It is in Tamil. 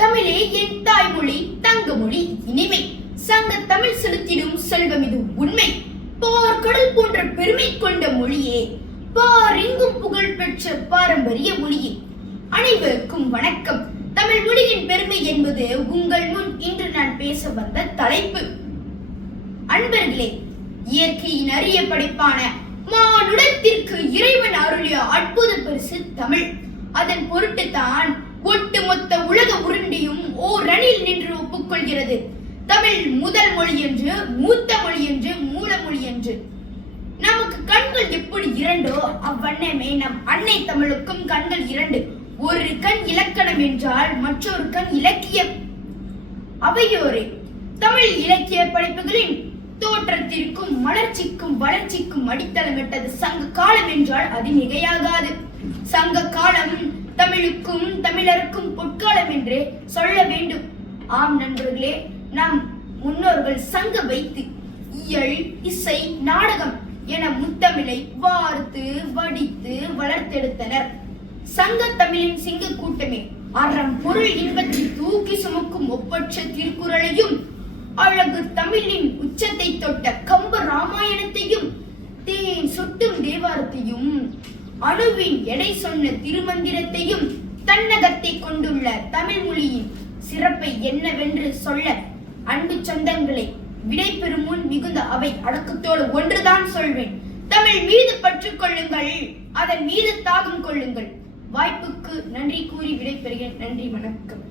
தமிழே என் தாய்மொழி, தங்கமொழி இனிமை. சங்க தமிழ் செலுத்திடும் செல்வம் இது உண்மை. பார்க்கடல் போன்ற பெருமை கொண்ட மொழியே, பாரெங்கும் புகழ் பெற்ற பாரம்பரிய மொழியே. அனைவருக்கும் வணக்கம். தமிழ் மொழியின் பெருமை என்பது உங்கள் முன் இன்று நான் பேச வந்த தலைப்பு. அன்பர்களே, இயற்கையின் அரிய படைப்பான மானுடத்திற்கு இறைவன் அருளிய அற்புத பரிசு தமிழ். அதன் பொருட்டுத்தான் ஒட்டுமொத்த உலக உருண்டியும் ஓரணில் நின்று ஒப்புக்கொள்கிறது. தமிழ் முதல் மொழி என்று, மூத்த மொழி என்று, மூல மொழி என்று. நமக்கு கண்கள் எப்படி இரண்டோ அவ்வண்ணமே நம் அன்னை தமிழுக்கும் கண்கள் இரண்டு. ஒரு கண் இலக்கணம் என்றால் மற்றொரு கண் இலக்கியம். அவையோரே, தமிழ் இலக்கிய படைப்புகளின் தோற்றத்திற்கும் மலர்ச்சிக்கும் வளர்ச்சிக்கும் அடித்தளமிட்டது சங்க காலம் என்றால் அது மிகையாகாது. சங்க காலம் தமிழுக்கும் தமிழருக்கும் பொற்காலம் என்றே சொல்ல வேண்டும். ஆம் நண்பர்களே, நம் முன்னோர்கள் சங்க வைத்து இயல், இசை, நாடகம் என முத்தமிழை வார்த்து வடித்து வளர்த்தெடுத்தனர். சங்க தமிழின் சிங்க கூட்டமே அறம் பொருள் இன்பத்தை தூக்கி சுமக்கும் ஒப்பற்ற திருக்குறளையும், அழகு தமிழின் உச்சத்தை தொட்ட கம்ப ராமாயணத்தையும், தேன் சொட்டும் தேவாரத்தையும், அணுவின் எடை சொன்ன திருமந்திரத்தையும் தன்னகத்தை கொண்டுள்ள தமிழ் மொழியின் சிறப்பை என்னவென்று சொல்ல அன்பு சொந்தங்களை விடை பெறும் முன் மிகுந்த அவை அடக்கத்தோடு ஒன்றுதான் சொல்வேன். தமிழ் மீது பற்று கொள்ளுங்கள், அதன் மீது தாகம் கொள்ளுங்கள். வாய்ப்புக்கு நன்றி கூறி விடை பெறுகிறேன். நன்றி, வணக்கம்.